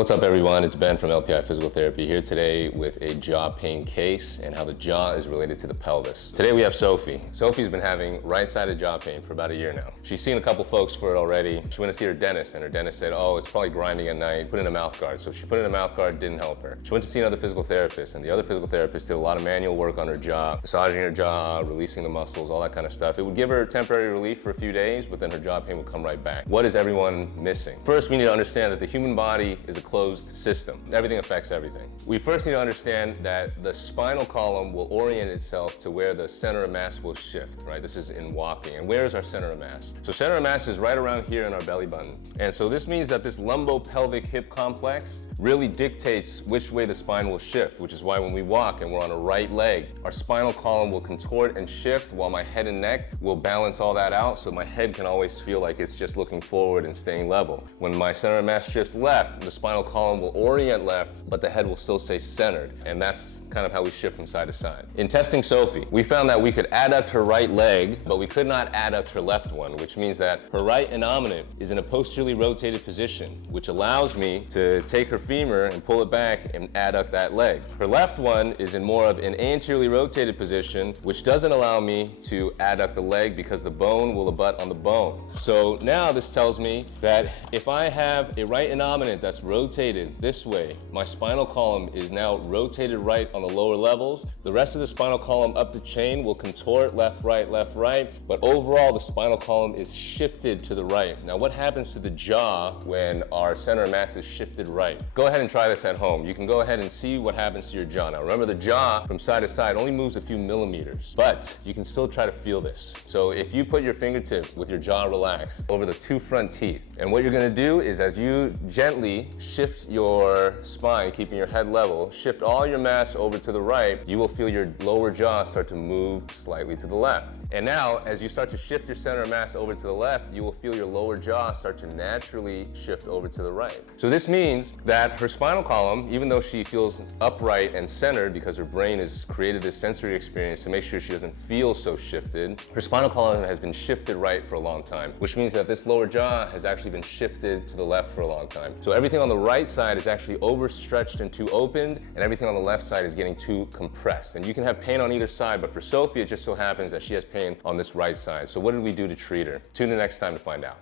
What's up everyone, it's Ben from LPI Physical Therapy here today with a jaw pain case and how the jaw is related to the pelvis. Today we have Sophie. Sophie's been having right-sided jaw pain for about a year now. She's seen a couple folks for it already. She went to see her dentist and her dentist said, oh, it's probably grinding at night, put in a mouth guard. So she put in a mouth guard, didn't help her. She went to see another physical therapist and the other physical therapist did a lot of manual work on her jaw, massaging her jaw, releasing the muscles, all that kind of stuff. It would give her temporary relief for a few days, but then her jaw pain would come right back. What is everyone missing? First, we need to understand that the human body is a closed system. Everything affects everything. We first need to understand that the spinal column will orient itself to where the center of mass will shift, right? This is in walking. And where is our center of mass? So center of mass is right around here in our belly button. And so this means that this lumbopelvic hip complex really dictates which way the spine will shift, which is why when we walk and we're on a right leg, our spinal column will contort and shift while my head and neck will balance all that out, so my head can always feel like it's just looking forward and staying level. When my center of mass shifts left, the spinal column will orient left, but the head will still stay centered. And that's kind of how we shift from side to side. In testing Sophie, we found that we could adduct her right leg, but we could not adduct her left one, which means that her right innominate is in a posteriorly rotated position, which allows me to take her femur and pull it back and adduct that leg. Her left one is in more of an anteriorly rotated position, which doesn't allow me to adduct the leg because the bone will abut on the bone. So now this tells me that if I have a right innominate that's rotated this way, my spinal column is now rotated right on the lower levels. The rest of the spinal column up the chain will contort left, right, but overall the spinal column is shifted to the right. Now what happens to the jaw when our center of mass is shifted right? Go ahead and try this at home. You can go ahead and see what happens to your jaw. Now remember, the jaw from side to side only moves a few millimeters, but you can still try to feel this. So if you put your fingertip with your jaw relaxed over the two front teeth, and what you're gonna do is as you gently shift your spine, keeping your head level, shift all your mass over to the right, you will feel your lower jaw start to move slightly to the left. And now, as you start to shift your center of mass over to the left, you will feel your lower jaw start to naturally shift over to the right. So this means that her spinal column, even though she feels upright and centered because her brain has created this sensory experience to make sure she doesn't feel so shifted, her spinal column has been shifted right for a long time, which means that this lower jaw has actually been shifted to the left for a long time. So everything on the right side is actually overstretched and too opened, and everything on the left side is getting too compressed. And you can have pain on either side, but for Sophie, it just so happens that she has pain on this right side. So what did we do to treat her? Tune in next time to find out.